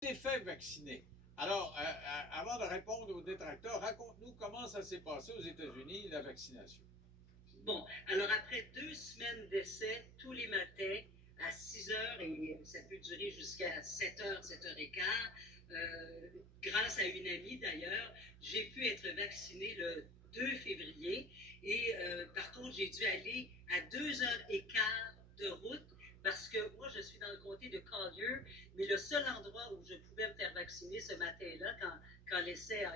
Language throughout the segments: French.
T'es fait vacciner. Alors, avant de répondre aux détracteurs, raconte-nous comment ça s'est passé aux États-Unis, la vaccination. Bon, alors après 2 semaines d'essai, tous les matins à 6 heures, et ça peut durer jusqu'à 7 heures, 7 heures et quart, grâce à une amie d'ailleurs, j'ai pu être vaccinée le 2 février. Et par contre, j'ai dû aller à 2 heures et quart de route parce que moi, je suis dans le comté de Collier, mais le seul endroit où je pouvais me faire vacciner ce matin-là, quand l'essai a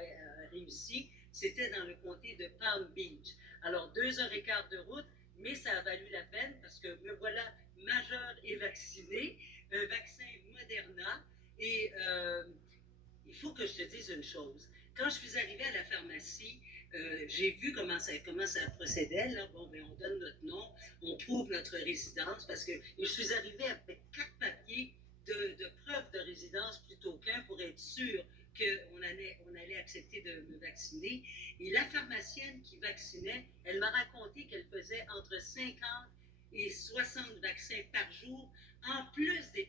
réussi, c'était dans le comté de Palm Beach. Alors, 2 heures et quart de route, mais ça a valu la peine parce que me voilà majeure et vaccinée, un vaccin Moderna. Et il faut que je te dise une chose. Quand je suis arrivée à la pharmacie, j'ai vu comment ça procédait. Là. Bon, ben, on donne notre nom, on prouve notre résidence parce que et je suis arrivée avec 4 papiers de preuve de résidence plutôt qu'un pour être sûre qu'on allait accepter de me vacciner. Et la pharmacienne qui vaccinait, elle m'a raconté qu'elle faisait entre 50 et 60 vaccins par jour, en plus des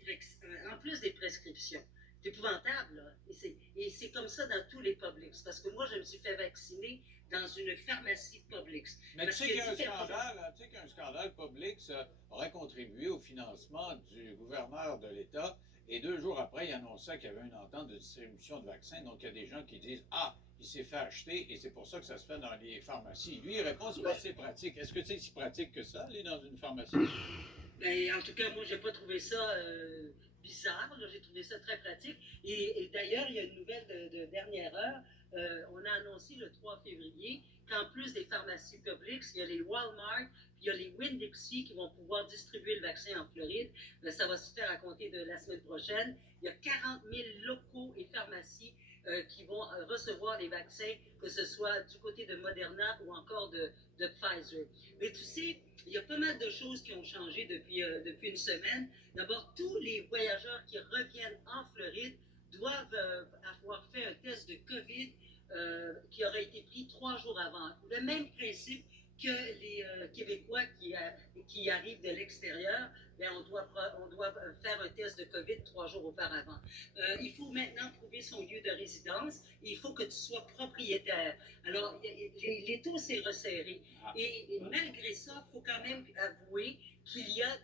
prescriptions. C'est épouvantable, là. Et c'est comme ça dans tous les Publix. Parce que moi, je me suis fait vacciner dans une pharmacie Publix. Mais tu Parce sais qu'il qu'il y y a a un différents... scandale, tu sais qu'un scandale public ça, aurait contribué au financement du gouverneur de l'État. Et 2 jours après, il annonçait qu'il y avait une entente de distribution de vaccins. Donc, il y a des gens qui disent ah, il s'est fait acheter et c'est pour ça que ça se fait dans les pharmacies. Lui, il répond c'est parce que c'est pratique. Est-ce que c'est si pratique que ça, aller dans une pharmacie? Ben, en tout cas, moi, j'ai pas trouvé ça bizarre. Là. J'ai trouvé ça très pratique. Et d'ailleurs, il y a une nouvelle de dernière heure. On a annoncé le 3 février qu'en plus des pharmacies publiques, il y a les Walmart, puis il y a les Winn-Dixie qui vont pouvoir distribuer le vaccin en Floride. Ça va se faire à compter de la semaine prochaine. Il y a 40 000 locaux et pharmacies qui vont recevoir les vaccins, que ce soit du côté de Moderna ou encore de Pfizer. Mais tu sais, il y a pas mal de choses qui ont changé depuis une semaine. D'abord, tous les voyageurs qui reviennent en Floride doivent avoir fait un test de COVID qui aurait été pris 3 jours avant. Le même principe que les Québécois qui arrivent de l'extérieur, bien, on doit faire un test de COVID 3 jours auparavant. Il faut maintenant prouver son lieu de résidence et il faut que tu sois propriétaire. Alors, les taux s'est resserré. Et malgré ça, il faut quand même avouer qu'il y a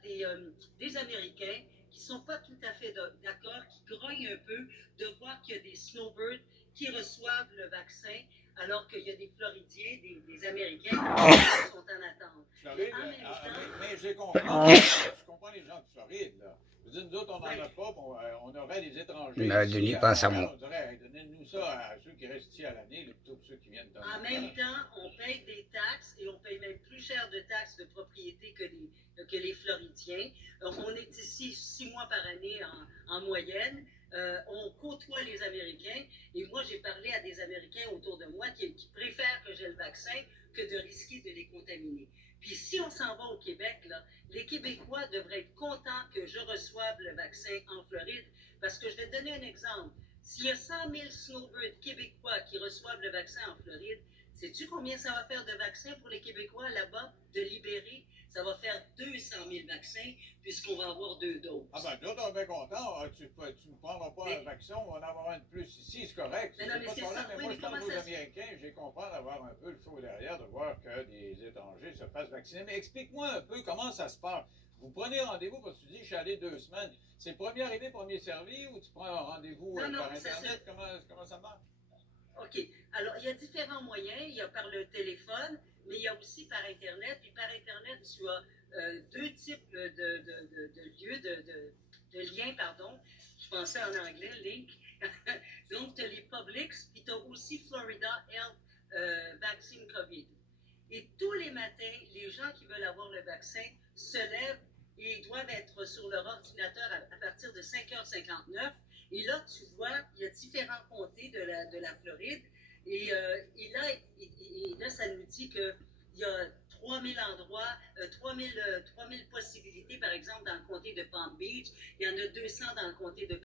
des Américains qui ne sont pas tout à fait d'accord, qui grognent un peu de voir qu'il y a des snowbirds qui reçoivent le vaccin, alors qu'il y a des Floridiens, des Américains qui sont en attente. Floride, En même mais temps, je les comprends. Je comprends les gens de Floride. Là. Je veux dire, nous autres, on n'en a ouais, pas. On aurait des étrangers Mais ici Denis, à pense à Montréal. moi. On dirait, hey, donnez-nous ça à ceux qui restent ici à l'année, plutôt que ceux qui viennent de temps en en temps. même temps, on paye des taxes et on paye même plus cher de taxes de propriété que les Floridiens. On est ici 6 mois par année en moyenne. On côtoie les Américains et moi, j'ai parlé à des Américains autour de moi qui préfèrent que j'ai le vaccin que de risquer de les contaminer. Puis si on s'en va au Québec, là, les Québécois devraient être contents que je reçoive le vaccin en Floride parce que je vais te donner un exemple. S'il y a 100 000 snowbirds québécois qui reçoivent le vaccin en Floride, sais-tu combien ça va faire de vaccins pour les Québécois là-bas, de libérer? Ça va faire 200 000 vaccins, puisqu'on va avoir 2 doses. Ah ben, nous autres, on est bien contents. Tu ne prendras pas un Mais, vaccin, on va en avoir un de plus ici, c'est correct. mais non, C'est mais pas de c'est problème. ça. Mais Oui, moi, mais je comment parle aux ça se... Américains. J'ai compris d'avoir un peu le feu derrière, de voir que des étrangers se fassent vacciner. Mais explique-moi un peu comment ça se passe. Vous prenez rendez-vous parce que tu dis, je suis allé 2 semaines. C'est premier arrivé, premier servi ou tu prends un rendez-vous Non, non, par ça se... Internet? Comment ça marche? OK. Alors, il y a différents moyens. Il y a par le téléphone, mais il y a aussi par Internet. Et par Internet, tu as deux types de lieux, de liens, pardon. Je pensais en anglais, link. Donc, tu as les Publix, puis tu as aussi Florida Health Vaccine COVID. Et tous les matins, les gens qui veulent avoir le vaccin se lèvent et doivent être sur leur ordinateur à partir de 5h59. Et là, tu vois, il y a différents comtés de la Floride. Et là, ça nous dit qu'il y a 3000 endroits, 3000 possibilités, par exemple, dans le comté de Palm Beach. Il y en a 200 dans le comté de